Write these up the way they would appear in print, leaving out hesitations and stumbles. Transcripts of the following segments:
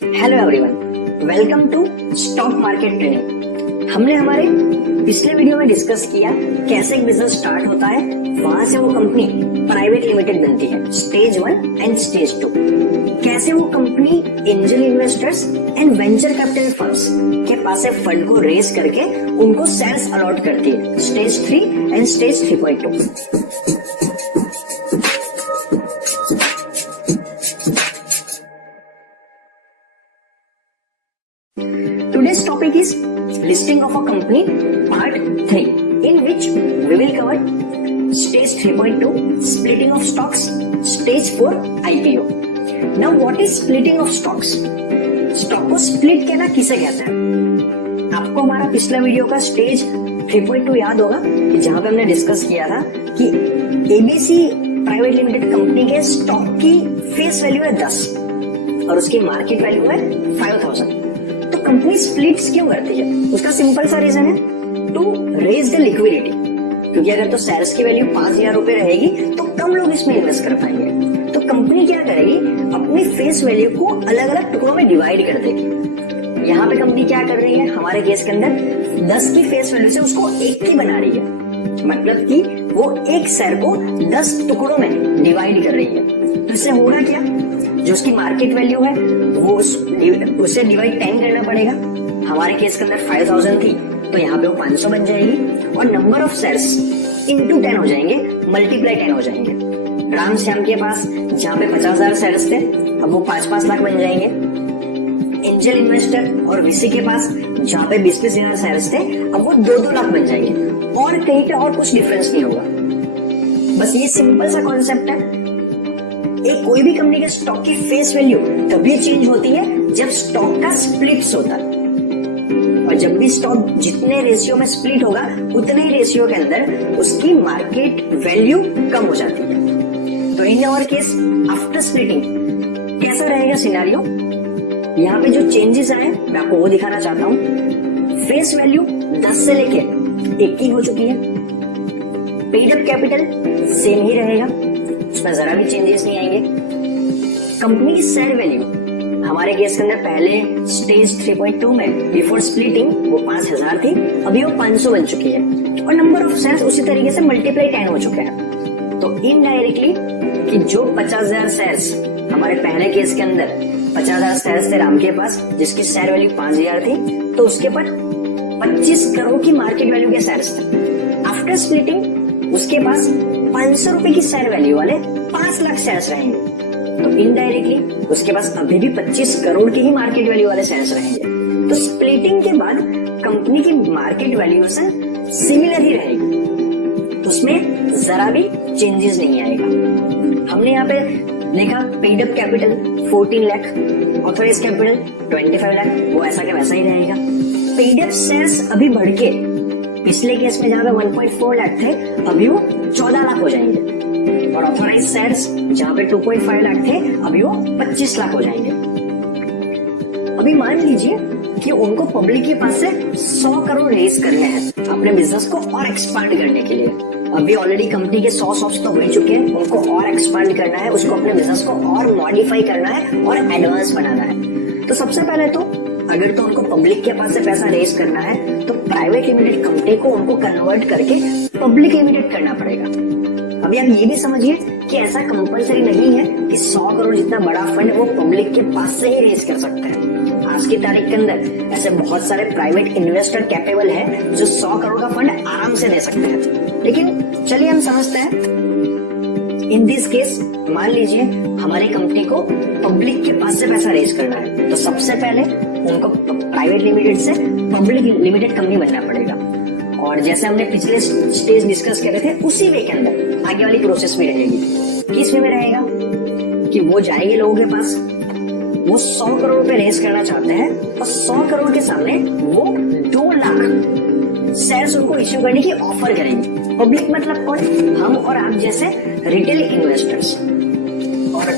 Hello everyone, welcome to stock market training. हमने हमारे पिछले वीडियो में डिस्कस किया कैसे एक बिजनेस स्टार्ट होता है, वहां से वो कंपनी प्राइवेट लिमिटेड बनती है, स्टेज 1 एंड स्टेज 2। कैसे वो company angel investors and venture capital funds के पास से फंड को रेज करके उनको शेयर्स अलॉट करती है, stage 3 and stage 3.2। Today's topic is listing of a company part 3, in which we will cover stage 3.2 splitting of stocks, stage 4 IPO. Now what is splitting of stocks? Stock को split कहना किसे कहते हैं? आपको हमारा पिछला वीडियो का stage 3.2 याद होगा कि जहां पे हमने डिस्कस किया था कि एबीसी प्राइवेट लिमिटेड कंपनी के स्टॉक की फेस वैल्यू है 10 और उसकी मार्केट वैल्यू है 5000। तो कंपनी स्प्लिट्स क्यों करती है? उसका सिंपल सा रीजन है टू रेज द लिक्विडिटी, क्योंकि अगर तो शेयर्स की वैल्यू 5000 रुपए रहेगी तो कम लोग इसमें इन्वेस्ट कर पाएंगे। तो कंपनी क्या करेगी, अपनी फेस वैल्यू को अलग अलग टुकड़ों में डिवाइड कर देगी। यहाँ पे कंपनी क्या कर रही है, हमारे केस के अंदर 10 की फेस वैल्यू से उसको 1 की बना रही है, मतलब कि वो एक शेयर को 10 टुकड़ों में डिवाइड कर रही है। तो इससे होगा क्या, जो उसकी मार्केट वैल्यू है वो उसे डिवाइड 10 करना पड़ेगा। हमारे केस के अंदर 5000 थी तो यहाँ पे वो 500 बन जाएगी और नंबर ऑफ शेयर्स इंटू 10 हो जाएंगे, मल्टीप्लाई 10 हो जाएंगे। राम श्याम के पास जहाँ पे 50,000 शेयर्स थे अब वो 5-5 लाख बन जाएंगे। एंजल इन्वेस्टर और वीसी के पास जहाँ पे 20,000 शेयर्स थे अब वो 2-2 लाख बन जाएंगे और कहीं पे और कुछ डिफरेंस नहीं होगा। बस ये सिंपल सा कॉन्सेप्ट है। एक कोई भी कंपनी के स्टॉक की फेस वैल्यू तभी चेंज होती है जब स्टॉक का स्प्लिट्स होता है, और जब भी स्टॉक जितने रेशियो में स्प्लिट होगा उतने ही रेशियो के अंदर उसकी मार्केट वैल्यू कम हो जाती है। तो in our case after splitting कैसा रहेगा सिनेरियो, यहाँ पे जो चेंजेस आए मैं आपको वो दिखाना चाहता हूँ। फेस वैल्यू 10 से लेके 1 की हो चुकी है। पेड अप कैपिटल सेम ही रहेगा, उसमें जरा भी चेंजेस नहीं आएंगे। कंपनी की शेयर वैल्यू हमारे केस के अंदर पहले स्टेज 3.2 में बिफोर स्प्लिटिंग वो 5000 थी, अभी वो 500 बन चुकी है और नंबर ऑफ शेयर्स उसी तरीके से मल्टीप्लाई 10 हो चुके हैं। तो इनडायरेक्टली कि जो 50,000 शेयर्स हमारे पहले केस के अंदर 50,000 शेयर्स थे राम के पास जिसकी शेयर वैल्यू 5000 थी, तो उसके पास 25 करोड़ की मार्केट वैल्यू के शेयर्स थे। आफ्टर स्प्लिटिंग उसके पास 500 रुपए की शेयर वैल्यू वाले 5 लाख शेयर्स रहेंगे। तो इनडायरेक्टली उसके पास अभी भी 25 करोड़ की ही मार्केट वैल्यू वाले शेयर्स रहेंगे। तो स्प्लिटिंग के बाद कंपनी की मार्केट वैल्यूएशन सिमिलर ही रहेगी, तो उसमें जरा भी चेंजेस नहीं आएगा। हमने यहाँ पे देखा paid up capital 14 lakh, authorise capital 25 lakh, वो ऐसा का वैसा ही रहेगा। पेड अप शेयर्स अभी बढ़ के पिछले केस में जहां पे 1.4 लाख थे अभी वो 14 लाख हो जाएंगे, और ऑथराइज शेयर्स जहां पे 2.5 लाख थे अभी वो 25 लाख हो जाएंगे। अभी मान लीजिए कि उनको पब्लिक के पास से 100 करोड़ रेज करने हैं अपने बिजनेस को और एक्सपांड करने के लिए। अभी ऑलरेडी कंपनी के 100 शॉप्स तो हो ही चुके हैं, उनको और एक्सपांड करना है, उसको अपने बिजनेस को और मॉडिफाई करना है और एडवांस बनाना है। तो सबसे पहले तो अगर तो उनको पब्लिक के पास से पैसा रेज करना है तो प्राइवेट लिमिटेड कंपनी को उनको कन्वर्ट करके पब्लिक लिमिटेड करना पड़ेगा। अभी आप ये भी समझिए कि ऐसा कंपलसरी नहीं है कि 100 करोड़ जितना बड़ा फंड वो पब्लिक के पास से ही रेज कर सकते हैं। आज की तारीख के अंदर ऐसे बहुत सारे प्राइवेट इन्वेस्टर कैपेबल है जो 100 करोड़ का फंड आराम से दे सकते हैं। लेकिन चलिए हम समझते हैं, इन दिस केस मान लीजिए हमारी कंपनी को पब्लिक के पास से पैसा रेज करना है, तो सबसे पहले उनको प्राइवेट लिमिटेड से पब्लिक लिमिटेड कंपनी बनना पड़ेगा। और जैसे हमने पिछले स्टेज डिस्कस करे थे उसी वे के अंदर आगे वाली प्रोसेस भी रहेगी। किस वे में रहेगा कि वो जाएंगे लोगों के पास, वो 100 करोड़ रुपए रेज करना चाहते हैं और 100 करोड़ के सामने वो 2 लाख शेयर्स उनको इश्यू करने की ऑफर करेंगे। पब्लिक मतलब कौन, हम और आप जैसे रिटेल इन्वेस्टर्स। और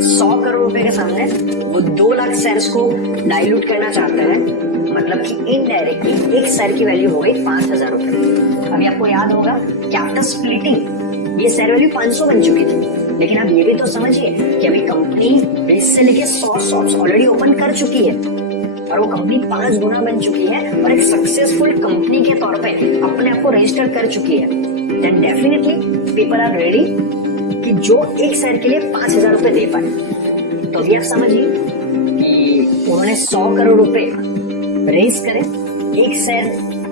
100 करोड़ रुपए के सामने वो 2 लाख शेयर्स को डाइल्यूट करना चाहते हैं, मतलब कि इनडायरेक्टली एक शेयर की वैल्यू हो गई 5000 रुपए। अभी आपको याद होगा कि आफ्टर स्प्लिटिंग ये शेयर वैल्यू 500 बन चुकी थी, लेकिन आप ये भी तो समझिए कि अभी कंपनी 20 से लेके 100 शॉप्स ऑलरेडी ओपन कर चुकी है और वो कंपनी 5 गुना बन चुकी है और एक सक्सेसफुल कंपनी के तौर पे अपने आप को रजिस्टर कर चुकी है। Then definitely people are ready कि जो एक शेयर के लिए 5,000 रुपए दे पाए। तो अभी आप समझिए कि उन्होंने 100 करोड़ रुपए रेज करे, एक शेयर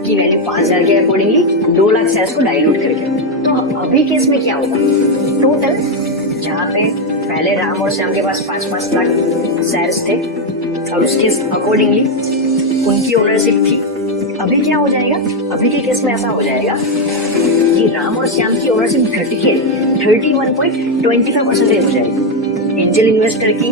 की वैल्यू 5,000 के अकॉर्डिंगली 2 लाख शेयर्स को डाइल्यूट करके। तो अभी केस में क्या होगा, टोटल जहाँ पे पहले राम और श्याम के पास 5-5 लाख शेयर्स थे और उसके अकॉर्डिंगली उनकी ओनरशिप थी, अभी क्या हो जाएगा, अभी के केस में ऐसा हो जाएगा कि राम और श्याम की ओनरशिप घट के 31.25% हो जाएगी। एंजल इन्वेस्टर की